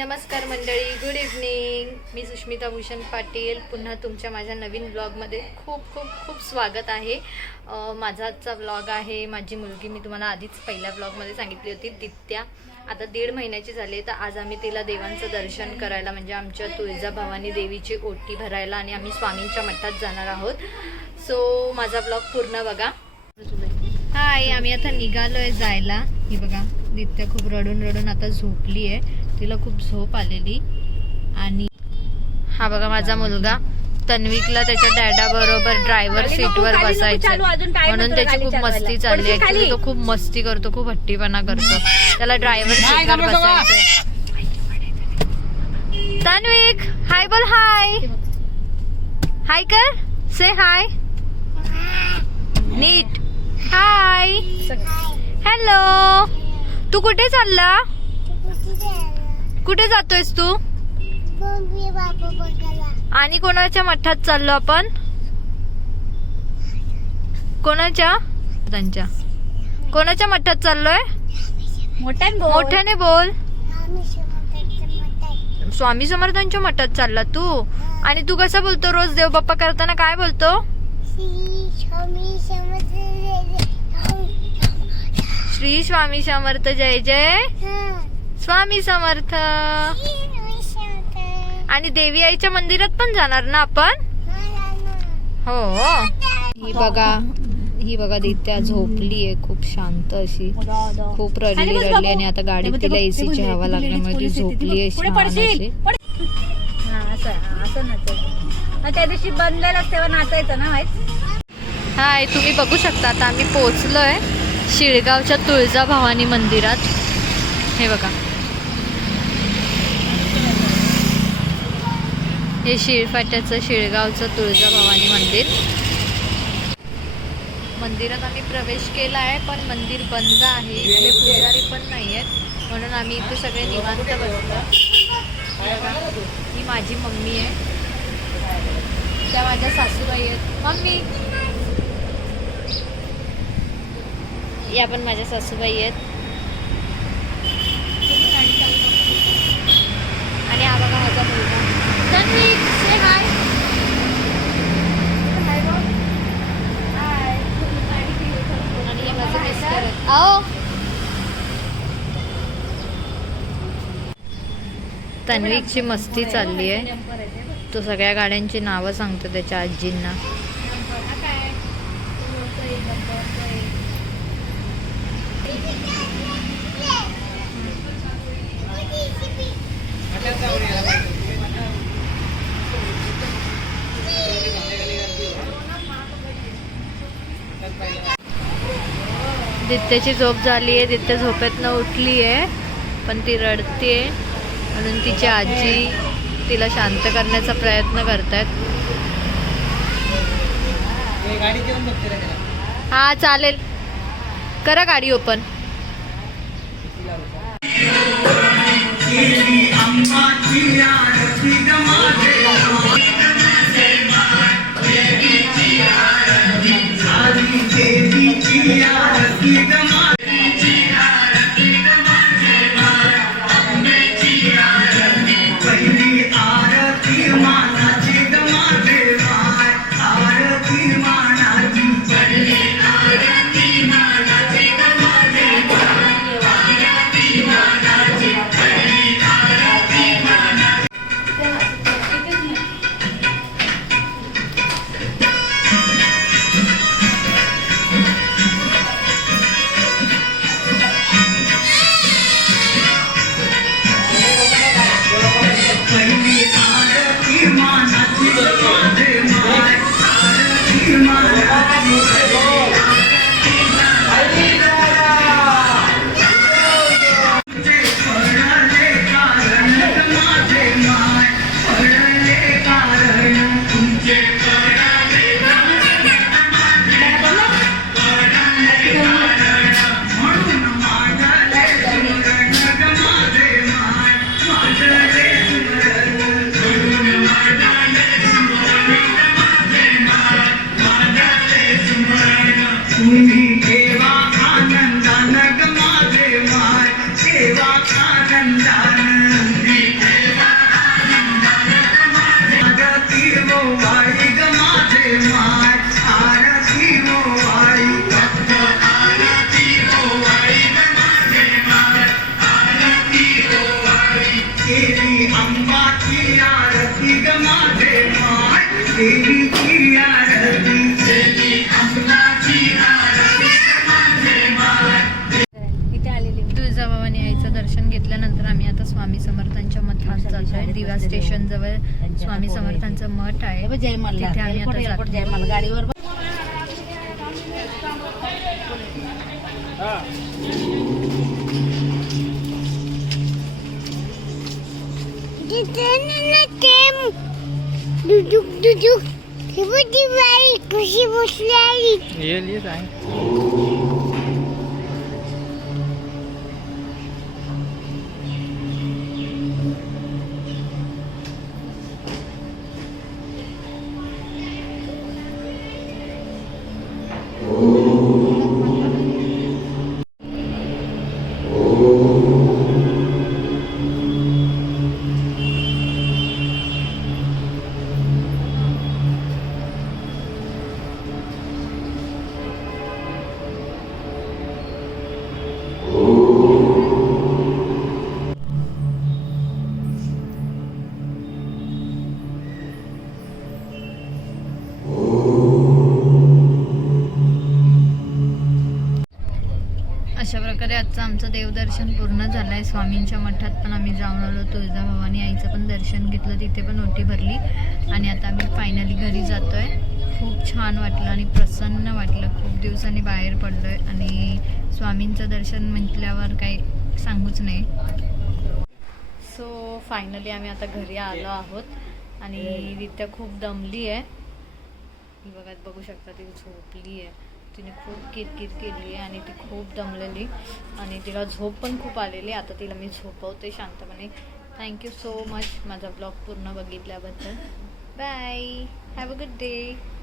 नमस्कार मंडळी, good evening. मी सुष्मिता भूषण पाटील पुन्हा तुमच्या माझ्या नवीन ब्लॉगमध्ये खूप खूप खूप स्वागत आहे. माझा आजचा ब्लॉग आहे माझी मुलगी. मी तुम्हाला आधीच पहिल्या ब्लॉगमध्ये सांगितली होती, दित्या आता 1.5 महिन्याची झाली. तर आज आम्ही तिला देवांचं दर्शन करायला म्हणजे आमच्या तुळजाभवानी देवीची ओटी भरायला आणि आम्ही स्वामींच्या मठात जाणार आहोत. सो माझा ब्लॉग पूर्ण बघा. हाय, आम्ही आता निघालोय जायला. ही बघा, दित्या खूप रडून रडून आता झोपली आहे. तिला खूप झोप आलेली. आणि हा बघा माझा मुलगा तन्विकला त्याच्या डॅडा बरोबर ड्रायव्हर सीटवर बसायचं म्हणून त्याची खूप मस्ती चालली आहे. तो खूप मस्ती करतो, खूप हट्टीपणा करतो. त्याला ड्रायव्हर सीटवर बसायचं. तन्विक हाय बोल. हाय हाय कर, से हाय नीट. Hi hello. तू कुठे चालला? कुठे जातोयस तू? आणि कोणाच्या मठात चाललो आपण? कोणाच्या? त्यांच्या. कोणाच्या मठात चाललोय? मोठ्याने बोल. स्वामी समर्थांच्या मठात चालला तू. आणि तू कसा बोलतो रोज देव बाप्पा करताना? काय बोलतो? श्री स्वामी समर्थ, जय जय स्वामी समर्थ. आणि देवी आईच्या मंदिरात पण जाणार ना आपण? हो. ही बघा दित्या झोपली आहे खूप शांत अशी. खूप रडली आणि आता गाडीत तिला एसीची हवा लागल्यामुळे ती झोपली आहे छान अशी. त्या दिवशी बनलेला तेव्हा नाचायचं ना माहित. हाय, तुम्ही बघू शकता आता आम्ही पोहोचलोय शिळगावच्या तुळजाभवानी मंदिरात. हे बघा, हे शिळफाट्याचं शिळगावचं तुळजाभवानी मंदिर. मंदिरात आम्ही प्रवेश केला आहे पण मंदिर बंद आहे. इथले पुजारी पण नाही आहेत म्हणून आम्ही इथे सगळे निवांत बसलो. ही माझी मम्मी आहे, त्या माझ्या सासूबाई आहेत. मम्मी या पण माझ्या सासूबाई आहेत. आणि हा बघा माझा मुलगा तन्विक. से हाय. आणि हे माझं मिस्टर आहेत. आओ. तन्विकची मस्ती चालली आहे. तो सगळ्या गाड्यांची नावं सांगतो त्याच्या आजींना. दित्याची झोप झाली आहे. दित्या झोपेतनं उठली आहे पण ती रडते म्हणून तिची आजी तिला शांत करण्याचा प्रयत्न करतात. हा चालेल, करा गाडी ओपन. आनंदान ग माझे माय सेवा आनंदान दर्शन घेतल्यानंतर आम्ही आता स्वामी समर्थांच्या मठात जातोय. दिवा स्टेशन जवळ स्वामी समर्थांचं मठ आहे, तिथे आम्ही आता जातो. गाडीवर कशी बसली अशा प्रकारे आजचं आमचं देवदर्शन पूर्ण झालं आहे. स्वामींच्या मठात पण आम्ही जाऊन आलो, तुळजाभवानी आईचं पण दर्शन घेतलं, तिथे पण ओटी भरली आणि आता आम्ही फायनली घरी जातो आहे. खूप छान वाटलं आणि प्रसन्न वाटलं. खूप दिवसांनी बाहेर पडलो आहे आणि स्वामींचं दर्शन म्हटल्यावर काही सांगूच नाही. सो फायनली आम्ही आता घरी आलो आहोत आणि रित्या खूप दमली आहे. ही बघू शकता, ती झोपली आहे. तिने खूप किरकिर केली आहे आणि ती खूप दमलेली आणि तिला झोप पण खूप आलेली. आता तिला मी झोपवते शांतपणे. थँक्यू सो मच माझा ब्लॉग पूर्ण बघितल्याबद्दल. Bye, have a good day.